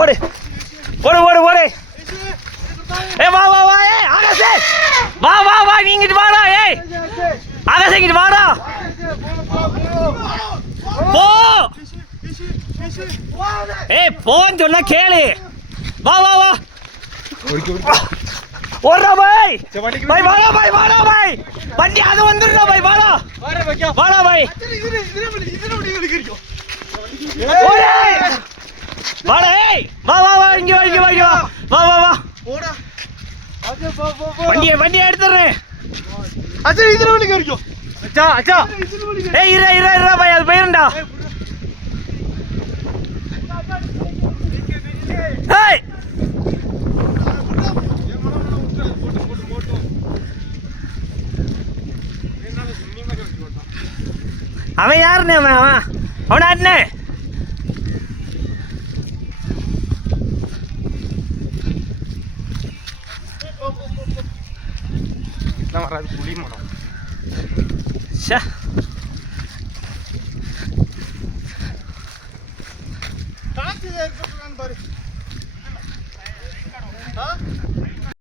ஓடு ஓடு ஓடு ஓடு. ஏ வா வா வா. ஏ ஆகாஷே வா வா வா. நீ இங்கிட்டு வாடா. ஏய் ஆகாஷே இங்கிட்டு வாடா. போ. ஏய் போன்னு சொன்னா கேளு. வா வா வா. ஓடுறா பாய். பாய் வாடா பாய் வாடா பாய். வண்டி அது வந்துடுறா பாய் வாடா. வாடா பாய். ஓடு. வாடா. ஏய் வா வா வா. இங்க வா இங்க வா இங்க வா. வா வா வா. ஓடா. வண்டியை எடுத்துறேன். அச்சா இதுல வண்டி கேறிக்கோ. அச்சா அச்சா. ஏய் இரு இரு இரு பாய் அது போயிருண்டா. ஏய் அவன் யாருண்ணே? அவன் அவனாட்னே. வராது புளி மனம். பாரு